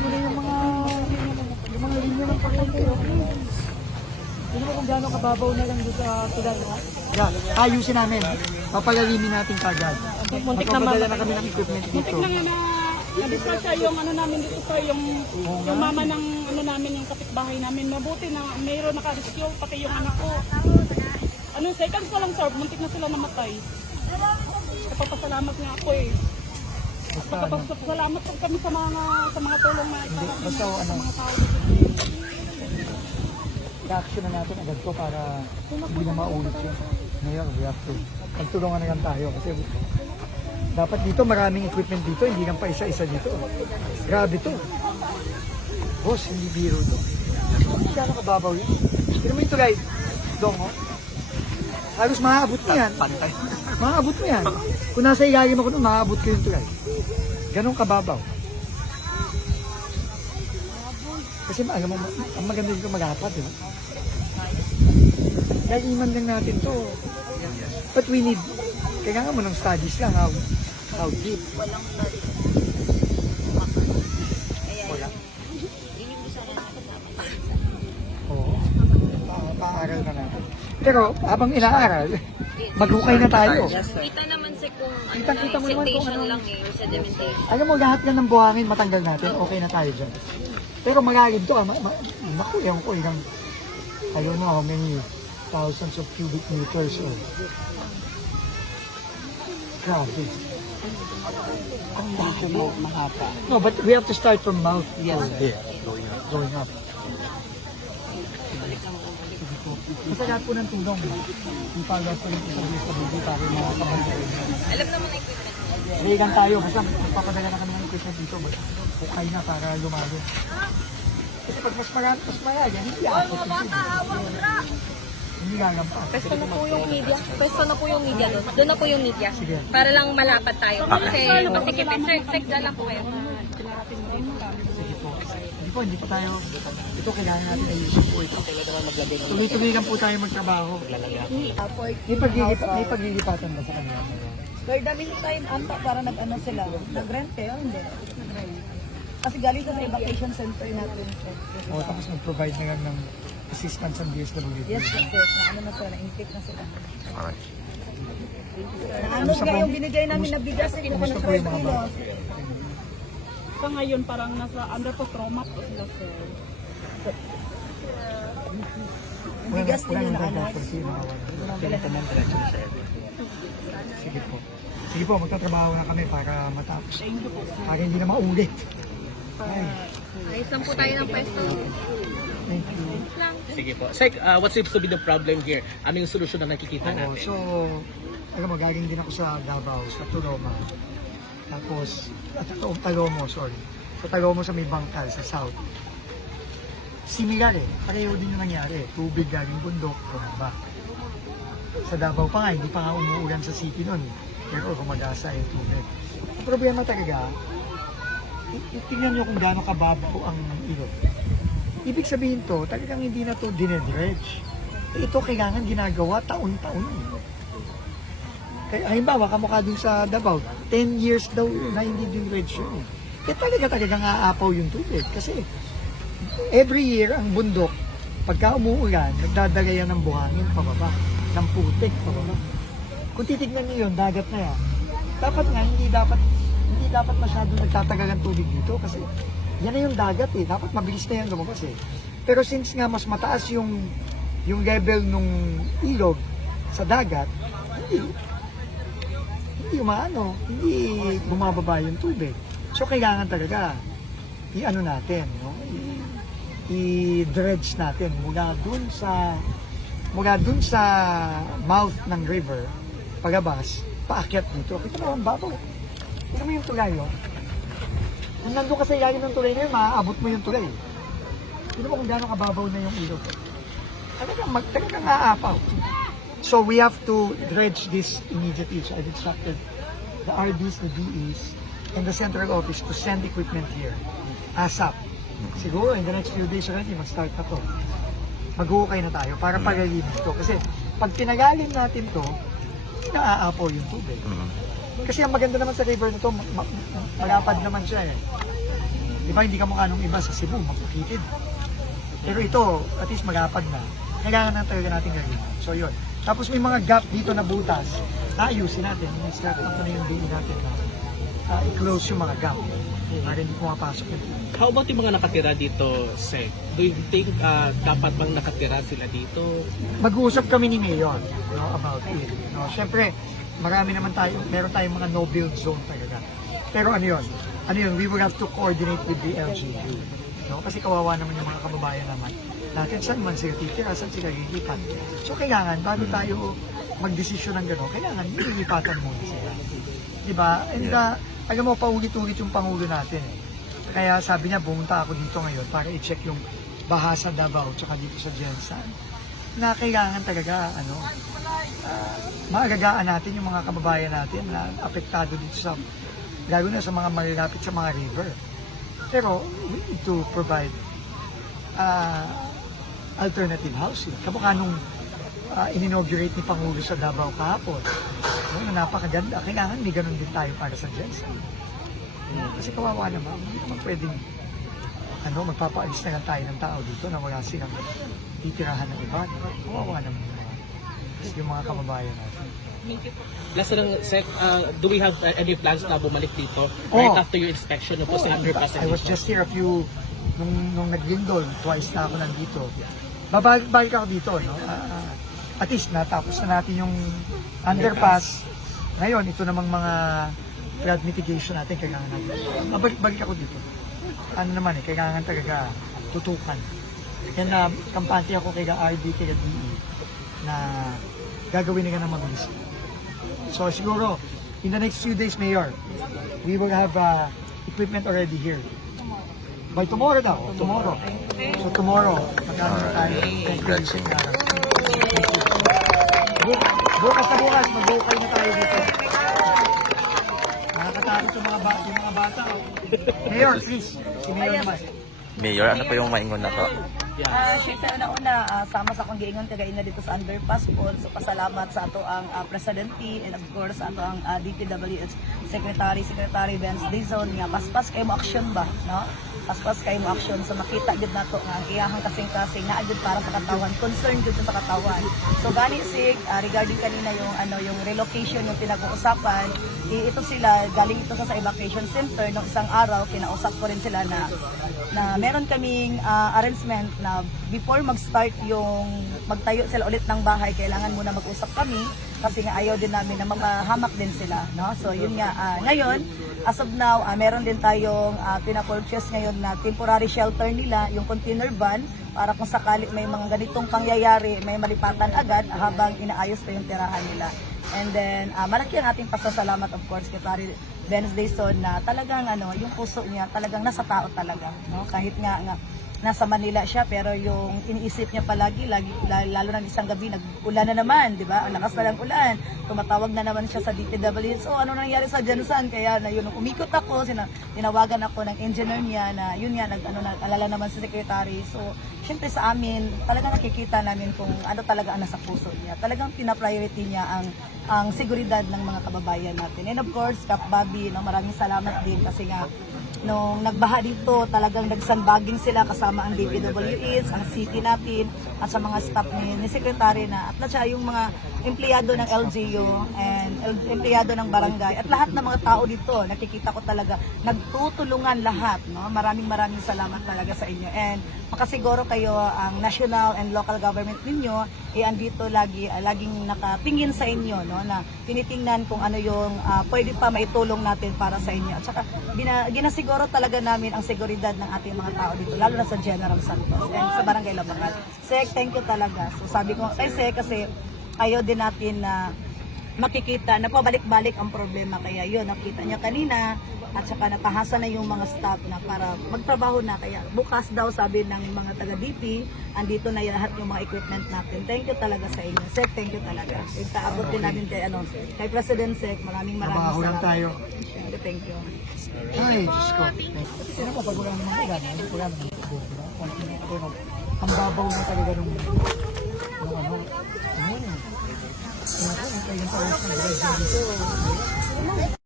muna yung mga linya ng pakunti. Hindi mo kung gaano kababaw na lang doon sa tulad, no? Yan, ayusin namin. Papalalimin natin kagad. Muntik na Magpapadala na kami ng equipment dito. Muntik na nga na-discuss siya yung ano namin dito sir, yung mama ng ano namin, yung kapitbahay namin. Mabuti na mayroon naka-rescue, pati yung anak ko. Anong seconds pa lang sir, muntik na sila namatay. Kapapasalamat nga ako eh. Basta, Kapapasalamat po kami sa mga tulong na hindi, basta sa mga tao. i-action na natin agad to para hindi na maulit yun. Ngayon, we have to. Magtulungan na lang tayo kasi dapat dito maraming equipment dito, hindi lang pa isa-isa dito. Grabe to. Boss, hindi biro to. Hindi gano'ng kababaw yun. Pero mo yung tulay. Dong, oh. Halos maaabot mo yan. Maaabot mo yan. Kung nasa ilalim ako nun, maaabot ko yung tulay. Ganong kababaw. Kasi alam mo, ang maganda dito mag-apat, di ba? Kaya iman lang natin to. But we need, kailangan mo ng studies lang, how deep. Walang studies. Wala. Yun yung gusto ko nakasama. Oo. Paaral na natin. Pero habang inaaral, maghukay na tayo. Kita naman sa kung ano Kita-kita mo naman kung sedimentation ano. lang eh, or sedimentation. Alam mo, lahat yan ng buhangin matanggal natin, okay na tayo dyan. Pero malalim to, naku, ewan ko, ilang, I don't know how many thousands of cubic meters. Oh. Grabe. Ang laki mo, mahaba. No, but we have to start from mouth to there. Going up. Basta lahat po ng tulong. Yung pagkat po ng isang DSWD para yung mga kabandarin. Alam naman ang equipment mo. Regan tayo, basta magpapadala na kami ng equipment dito. Bukay na para lumalo. Kasi pag mas marami, hindi ako. Hindi gagampa. Pwesto na po yung media. Pwesto na po yung media doon. Doon na po yung media. Sige. Para lang malapad tayo. Kasi masikipin. Sir, text na lang po kayo. Sige po. Hindi po tayo. Ito kailangan natin ayusin po ito. Tuloy-tuloy lang po tayo magtrabaho. May paglilipatan ba sa kanila? For the meantime, anta para nag-ano sila, nag-rente o hindi? Kasi galing ka sa evacuation center natin. So, O tapos mag-provide na lang ng assistance ng DSWD. yes, kasi na ano na sila, na-intake na sila. Alright. Naano nga yung binigay namin na bigas, hindi ko na Gusto po yung mga bata. Sa ngayon parang nasa under po trauma po sila sir. Bigas din yung Walang naano. Sige po. Sige po, magtatrabaho na kami para matapos. Para hindi na maulit. Ay, Ayos lang po tayo ng pwesto. thank you. Sige po. Sek, what seems to be the problem here? Ano yung solusyon na nakikita Oo, natin? so, alam mo, galing din ako sa Davao, sa Tuloma. Tapos, Talomo, sorry. Sa Talomo sa may Bangkal, sa South. Similar eh. Pareho din yung nangyari. Tubig galing bundok, bumaba. Sa Davao pa nga, hindi pa nga umuulan sa city nun. Pero gumagasa yung tubig. Ang problema talaga, tingnan nyo kung gaano kababaw ang ilog. Ibig sabihin to, talagang hindi na to dinedredge. Ito kailangan ginagawa taon-taon. Kaya halimbawa, kamukha din sa Davao, 10 years daw na hindi dinedredge yun. Kaya talagang aapaw yung tubig. Kasi every year, ang bundok, pagka umuulan, nagdadala yan ng buhangin pababa, ng putik pababa. Kung titignan niyo yun, dagat na yan. Dapat nga, hindi dapat masyado nagtatagal ang tubig dito kasi yan na yung dagat eh. Dapat mabilis na yan lumabas eh. Pero since nga mas mataas yung level nung ilog sa dagat, hindi umaano, hindi bumababa yung tubig. So kailangan talaga i-ano natin, no? I-dredge natin mula dun sa mouth ng river, pagabas, paakyat dito. Kita mo ang babaw. Kita mo yung tulay, oh. Kung nandun ka sa ilalim ng tulay na yun, maaabot mo yung tulay. Kita mo kung gaano kababaw na yung ilog. Talagang aapaw. So we have to dredge this immediately. So I've instructed the RDs, the DEs, and the central office to send equipment here. ASAP. Siguro in the next few days already, mag-start na to. Mag-uukay na tayo para pagalimin to. Kasi pag pinagalim natin to, naaapaw yung tubig. Kasi ang maganda naman sa river na to, malapad naman siya eh. Di ba, hindi ka mukha nung iba sa Cebu, magpukitid. Pero ito, at least magapag na. Kailangan na talaga natin gawin. So yun. Tapos may mga gap dito na butas. Ayusin natin. Start up na yung DE natin na i-close yung mga gap. Para hindi pumapasok yun. How about yung mga nakatira dito, Sec? Do you think dapat bang nakatira sila dito? Mag-uusap kami ni Mayor, about it. Siyempre, marami naman tayo, meron tayong mga no-build zone talaga. Pero ano yun, we will have to coordinate with the LGU. Kasi kawawa naman yung mga kababayan naman. Natin saan man sila titira, saan sila lilipat. So kailangan, bago tayo mag-desisyon ng gano'n, kailangan lilipatan muna sila. Diba? And alam mo, paulit-ulit yung Pangulo natin. Kaya sabi niya, bumunta ako dito ngayon para i-check yung baha sa Davao tsaka dito sa Jensan. Na kailangan talaga, maalagaan natin yung mga kababayan natin na apektado dito sa, lalo na sa mga malalapit sa mga river. Pero we need to provide alternative housing. Kamukha nung in-inaugurate ni Pangulo sa Davao kahapon. Na napakaganda. Kailangan may ganun din tayo para sa Jensen. Kasi kawawa naman. Hindi naman pwedeng magpapaalis na lang tayo ng tao dito na wala silang titirahan ng iba. Kawawa naman yung mga kababayan natin. Last lang, Sec, do we have any plans na bumalik dito right after your inspection of the underpass? I was just here nung naglindol, twice na ako nandito. Babalik ako dito, no? At least natapos na natin yung underpass. Ngayon, ito namang mga flood mitigation natin, kailangan natin. Balik ako dito. Kailangan talaga tutukan. Kaya kampante ako kay RD, kay DE, na gagawin na ng mabilis. So siguro, in the next few days, Mayor, we will have equipment already here. By tomorrow daw, tomorrow. So tomorrow, magkano na tayo. Thank you. Bukas na bukas, mag-vocal na tayo dito. Nakakatakot yung mga bata. Mayor, please. Si Mayor naman. Mayor, ano po yung maingon na to? Siyempre, una, sama sa kong giingon kagaina dito sa underpass po. So, pasalamat sa ato ang Presidente and of course sa ato ang DPWH Secretary Benz Dizon nga paspas kayo mo action ba, no? Paspas kayo mo action. So, makita gid nato nga ang iyahang kasing-kasing na agad para sa katawan, concern gid sa katawan. So, gani sig regarding kanina yung relocation yung pinag-uusapan, ito sila galing ito sa evacuation center nung isang araw kinausap ko rin sila na meron kaming arrangement na before mag-start yung magtayo sila ulit ng bahay, kailangan muna mag-usap kami kasi nga ayaw din namin na maghamak din sila, no? So yun nga, ngayon as of now, meron din tayong pinapurchase ngayon na temporary shelter nila, yung container van, para kung sakali may mga ganitong pangyayari, may malipatan agad habang inaayos pa yung tirahan nila. And then, malaki ang ating pasasalamat, of course, kay Benz Dizon na talagang yung puso niya talagang nasa tao talaga, no? Kahit nga nasa Manila siya, pero yung iniisip niya palagi, lalo na isang gabi, nag-ulan na naman, di ba? Ang lakas na ng ulan, tumatawag na naman siya sa DPWH. So, ano nangyari sa Jensan? Kaya na yun, umikot ako, tinawagan ako ng engineer niya na yun nga, nag-alala naman sa secretary. So, syempre sa amin, talagang nakikita namin kung ano talaga ang nasa puso niya. Talagang pina-priority niya ang seguridad ng mga kababayan natin. And of course, Kap Bobby, maraming salamat din kasi nga, nung nagbaha dito, talagang nagsambaging sila kasama ang DPWH, ang city natin, at sa mga staff ni Secretary na, at siya yung mga empleyado ng LGU and empleyado ng barangay, at lahat ng mga tao dito, nakikita ko talaga, nagtutulungan lahat, no? Maraming salamat talaga sa inyo. And makasiguro kayo, ang national and local government ninyo, andito laging nakatingin sa inyo, no? Na tinitingnan kung ano yung pwede pa maitulong natin para sa inyo. At saka, ginasiguro talaga namin ang seguridad ng ating mga tao dito, lalo na sa General Santos and sa Barangay Labacal. Sek, thank you talaga. So sabi ko kay Sek kasi ayaw din natin na makikita na pabalik-balik ang problema. Kaya yun, nakita niya kanina at saka natahasa na yung mga staff na para magtrabaho na. Kaya bukas daw sabi ng mga taga-DP, andito na lahat yung mga equipment natin. Thank you talaga sa inyo. Sek, thank you talaga. Itaabot din namin kay President Sek. Maraming Trabaho lang salamat. tayo. Thank you. Ay, Diyos ko. Kasi pag wala naman ulan, wala naman ulan. Ang babaw na talaga nung ano. Ayun. Ayun, yung tawas ng dredging dito.